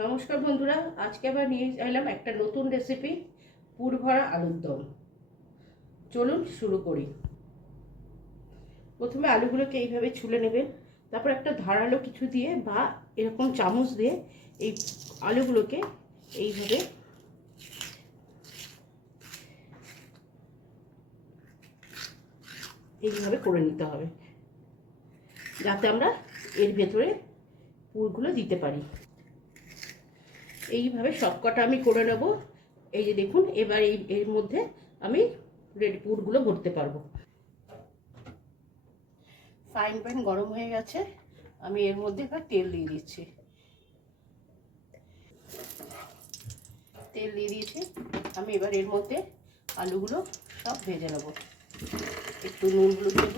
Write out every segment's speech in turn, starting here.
নমস্কার বন্ধুরা, আজকে আবার নিয়ে এলাম একটা নতুন রেসিপি, পুর ভরা আলুর দম। চলুন শুরু করি। প্রথমে আলুগুলোকে এইভাবে ছুলে নেবেন, তারপর একটা ধারালো কিছু দিয়ে বা এরকম চামচ দিয়ে এই আলুগুলোকে এইভাবে এইভাবে করে নিতে হবে, যাতে আমরা এর ভেতরে পুরগুলো দিতে পারি। এইভাবে সবকটা আমি করে নেব। এই যে দেখুন, এবার এর মধ্যে আমি রেডি পুরগুলো ভরতে পারবো। ফ্রাইং প্যান গরম হয়ে গেছে, আমি এর মধ্যে এবার তেল দিয়ে দিচ্ছি। তেল দিয়ে দিয়েছি, আমি এবার এর মধ্যে আলুগুলো সব ভেজে নেব। একটু নুন হলুদ দেব,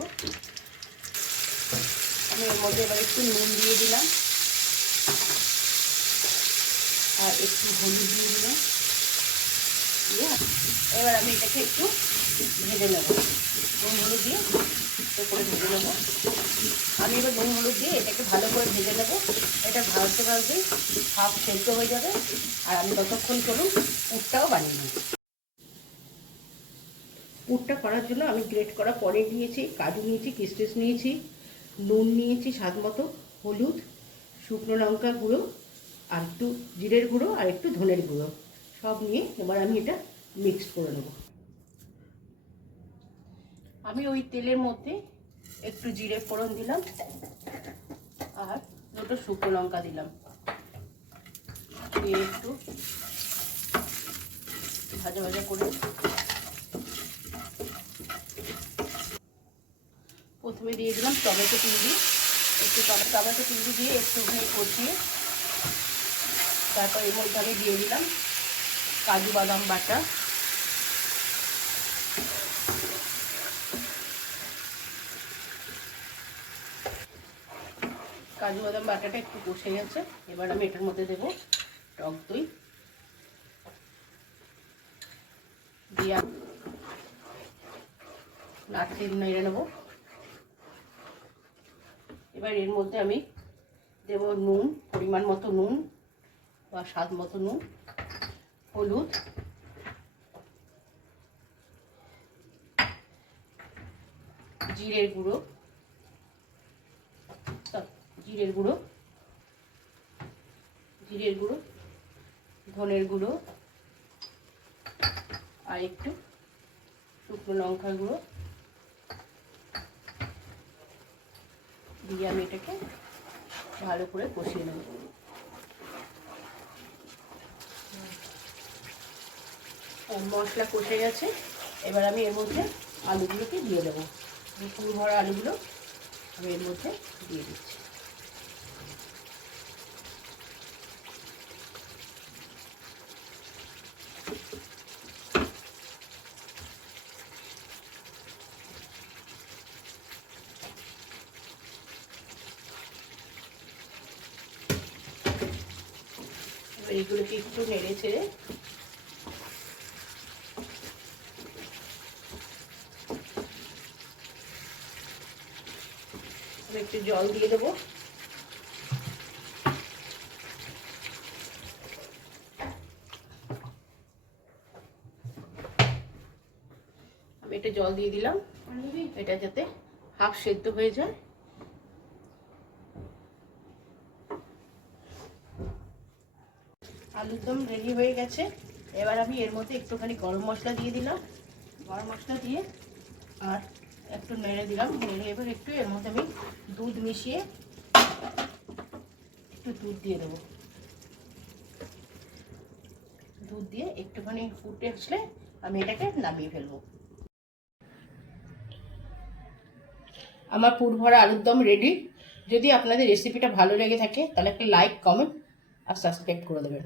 আমি এর মধ্যে এবার একটু নুন দিয়ে দিলাম আর একটু হলুদ দিয়ে দিলাম। এবার আমি এটাকে একটু ভেজে নেব, নুন হলুদ দিয়ে করে ভেজে নেবো। আমি এবার নুন হলুদ দিয়ে এটাকে ভালো করে ভেজে নেবো। এটা ভাজতে ভাজতেই হাফ সেদ্ধ হয়ে যাবে, আর আমি ততক্ষণ চলুন পুরটাও বানিয়ে নেব। পুরটা করার জন্য আমি গ্রেট করা পনির নিয়েছি, কাজু নিয়েছি, কিশমিশ নিয়েছি, নুন নিয়েছি স্বাদ মতো, হলুদ, শুকনো লঙ্কা গুঁড়ো, আর একটু জিরের গুঁড়ো, আর একটু ধনের গুঁড়ো, সব নিয়ে এবার আমি এটা মিক্স করে নেব। আমি ওই তেলের মধ্যে একটু জিরে ফোড়ন দিলাম আর দুটো শুকনো লঙ্কা দিলাম, দিয়ে একটু ভাজা ভাজা করে প্রথমে দিয়ে দিলাম টমেটো পিউরি। একটু টমেটো পিউরি দিয়ে একটুখানি কষিয়ে তারপর এর মধ্যে আমি দিয়ে দিলাম কাজু বাদাম বাটা, কাজু বাদাম বাটাটা একটু কষে গেছে। এবার আমি এটার মধ্যে দেবো টক দই, দিয়ে নাড়তে নেড়ে নেবো। এবার এর মধ্যে আমি দেব নুন, পরিমাণ মতো নুন বা স্বাদ মতো নুন, হলুদ, জিরের গুঁড়ো, জিরের গুঁড়ো, জিরের গুঁড়ো, ধনের গুঁড়ো, আর একটু শুকনো লঙ্কার গুঁড়ো দিয়ে আমি এটাকে ভালো করে কষিয়ে নেব। মশলা কষে গেছে, এবার আমি এর মধ্যে আলুগুলোকে দিয়ে দেবো। পুর ভরা আলুগুলো আমি এর মধ্যে দিয়ে দিচ্ছি। এবার এইগুলোকে একটু নেড়ে ছেড়ে আমি একটু জল দিয়ে দেবো। আমি একটু জল দিয়ে দিলাম, এটা যাতে হাফ সেদ্ধ হয়ে যায়। আলুর দম রেডি হয়ে গেছে। এবার আমি এর মধ্যে একটুখানি গরম মশলা দিয়ে দিলাম, গরম মশলা দিয়ে আর একটু নেড়ে দিলাম। নেড়ে এবার একটু এর মধ্যে আমি দুধ মিশিয়ে একটু দুধ দিয়ে দেবো। দুধ দিয়ে একটুখানি ফুটে আসলে আমি এটাকে নামিয়ে ফেলবো। আমার পুর ভরা আলুর দম রেডি। যদি আপনাদের রেসিপিটা ভালো লেগে থাকে তাহলে একটা লাইক, কমেন্ট আর সাবস্ক্রাইব করে দেবেন।